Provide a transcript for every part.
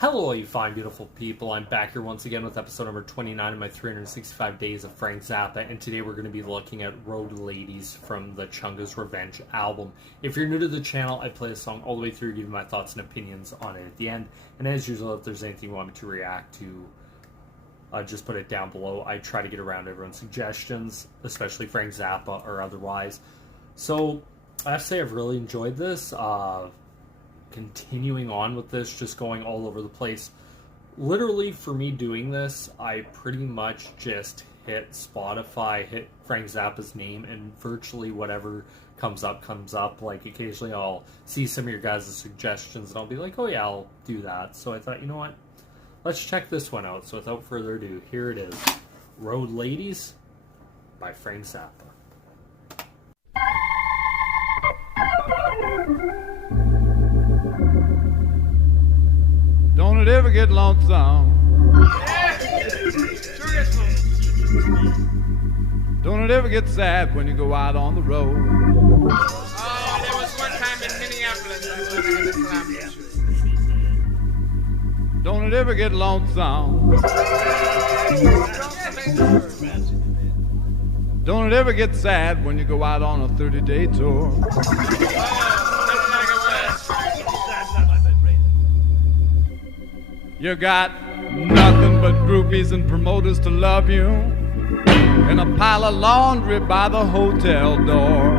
Hello, all you fine, beautiful people. I'm back here once again with episode number 29 of my 365 Days of Frank Zappa, and today we're going to be looking at Road Ladies from the Chunga's Revenge album. If you're new to the channel, I play a song all the way through, give you my thoughts and opinions on it at the end, and as usual, if there's anything you want me to react to, just put it down below. I try to get around everyone's suggestions, especially Frank Zappa or otherwise. So, I have to say I've really enjoyed this. Continuing on with this, just going all over the place. Literally, for me doing this, I pretty much just hit Spotify, hit Frank Zappa's name, and virtually whatever comes up. Like, occasionally I'll see some of your guys' suggestions, and I'll be like, oh yeah, I'll do that. So I thought, you know what? Let's check this one out. So without further ado, here it is. Road Ladies by Frank Zappa. Don't it ever get lonesome? Yeah, sure gets lonesome. Don't it ever get sad when you go out on the road? Oh, there was one time in Minneapolis I thought I had a calamity issue. Don't it ever get lonesome? Don't it ever get sad when you go out on a 30-day tour? You got nothing but groupies and promoters to love you, and a pile of laundry by the hotel door.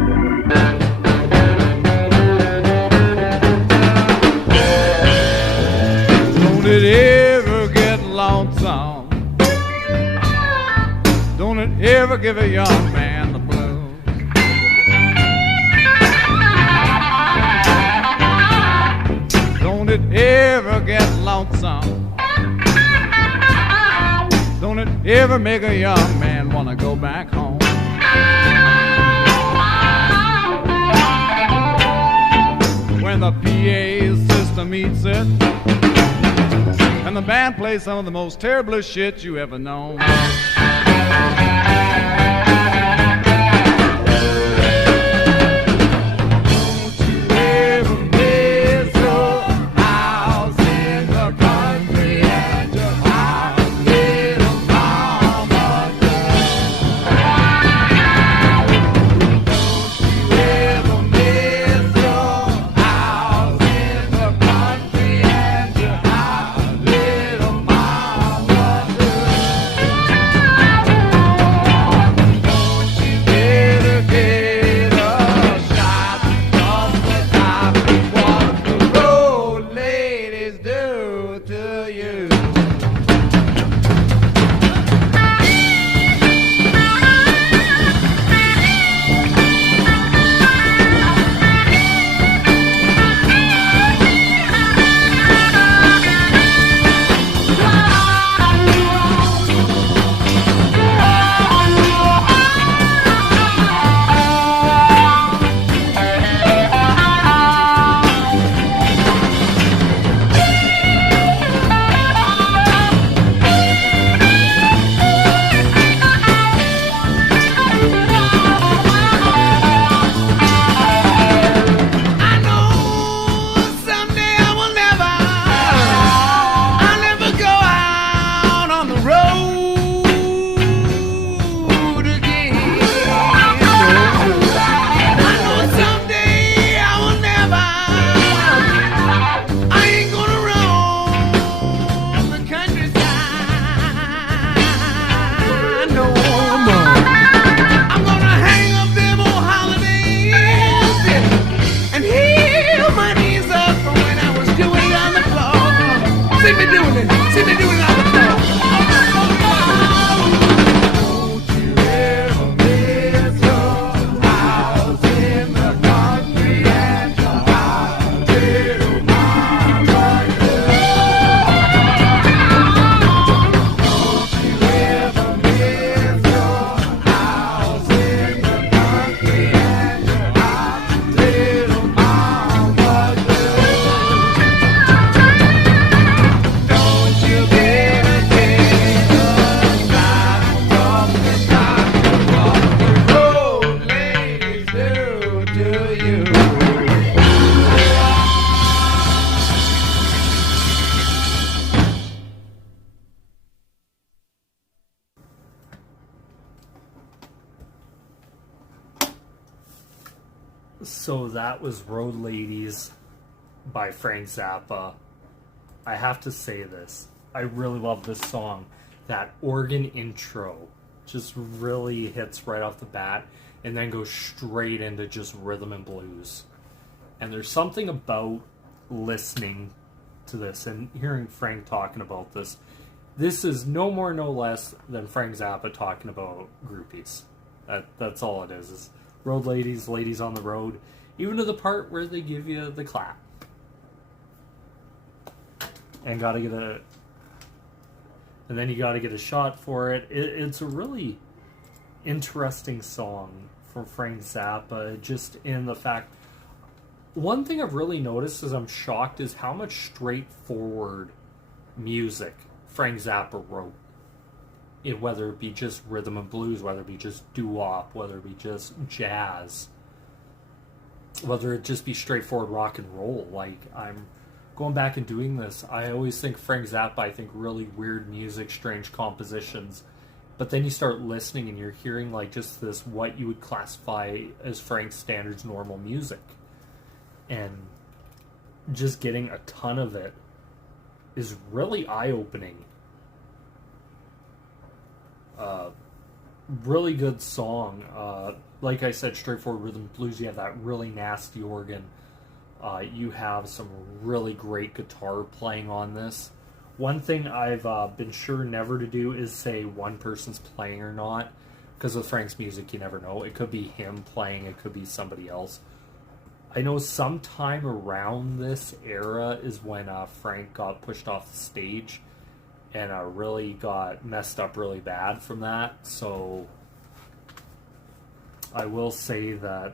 Don't it ever get lonesome? Don't it ever give a young man the blues? Don't it ever get lonesome? Don't it ever make a young man wanna go back home? When the PA system eats it, and the band plays some of the most terrible shit you ever known. You So that was Road Ladies by Frank Zappa. I have to say this. I really love this song. That organ intro just really hits right off the bat and then goes straight into just rhythm and blues. And there's something about listening to this and hearing Frank talking about this. This is no more, no less than Frank Zappa talking about groupies. That's all it is road ladies, ladies on the road, even to the part where they give you the clap. And then you gotta get a shot for it. It's a really interesting song from Frank Zappa, just in the fact, one thing I've really noticed is I'm shocked is how much straightforward music Frank Zappa wrote. Whether it be just rhythm and blues, whether it be just doo-wop, whether it be just jazz, whether it just be straightforward rock and roll. Like, I'm going back and doing this, I always think Frank Zappa, I think really weird music, strange compositions. But then you start listening and you're hearing like just this, what you would classify as Frank's standards normal music. And just getting a ton of it is really eye-opening. Really good song. Like I said, straightforward rhythm blues. You have that really nasty organ. You have some really great guitar playing on this. One thing I've been sure never to do is say one person's playing or not, because with Frank's music you never know. It could be him playing, it could be somebody else. I know sometime around this era is when Frank got pushed off the stage and really got messed up really bad from that. So I will say that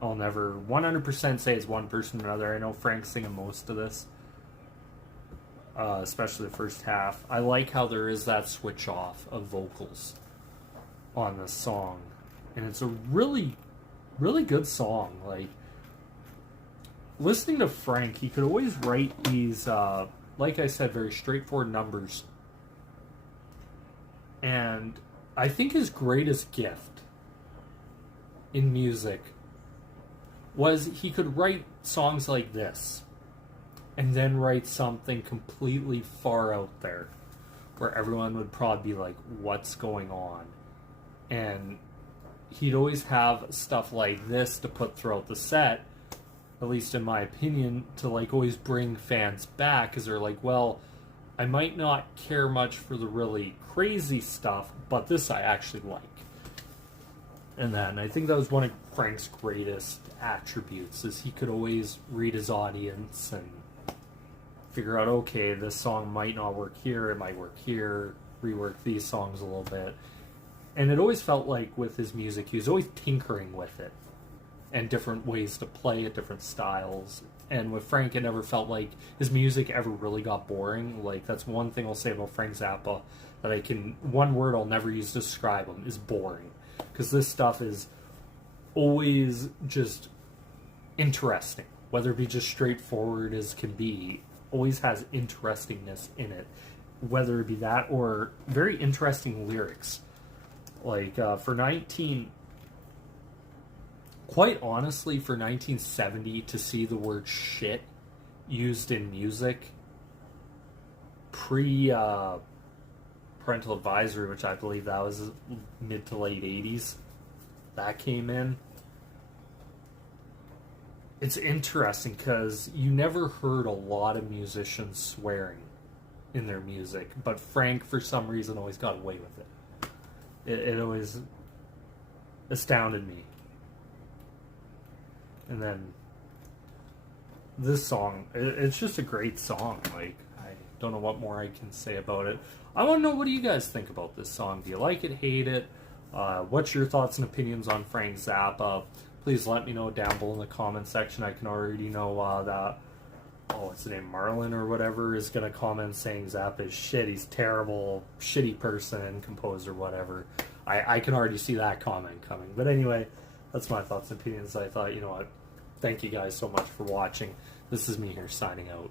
I'll never 100% say it's one person or another. I know Frank's singing most of this, especially the first half. I like how there is that switch off of vocals on this song, and it's a really, really good song. Like, listening to Frank, he could always write these, like I said, very straightforward numbers. And I think his greatest gift in music was he could write songs like this and then write something completely far out there where everyone would probably be like, what's going on? And he'd always have stuff like this to put throughout the set, at least in my opinion, to like always bring fans back, because they're like, well, I might not care much for the really crazy stuff, but this I actually like. And then I think that was one of Frank's greatest attributes, is he could always read his audience and figure out, okay, this song might not work here, it might work here, rework these songs a little bit. And it always felt like with his music, he was always tinkering with it and different ways to play it, different styles. And with Frank, it never felt like his music ever really got boring. Like, that's one thing I'll say about Frank Zappa, that one word I'll never use to describe him is boring. Because this stuff is always just interesting. Whether it be just straightforward as can be, always has interestingness in it. Whether it be that or very interesting lyrics. Like, quite honestly, for 1970 to see the word shit used in music pre-parental advisory, which I believe that was mid to late 80s, that came in. It's interesting because you never heard a lot of musicians swearing in their music, but Frank, for some reason, always got away with it. It always astounded me. And then this song, it's just a great song. Like, I don't know what more I can say about it. I want to know, what do you guys think about this song? Do you like it, hate it? What's your thoughts and opinions on Frank Zappa? Please let me know down below in the comment section. I can already know that, what's the name, Marlon or whatever, is going to comment saying Zappa is shit, he's terrible, shitty person, composer, whatever. I can already see that comment coming. But anyway, that's my thoughts and opinions. I thought, you know what, thank you guys so much for watching. This is me here signing out.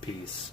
Peace.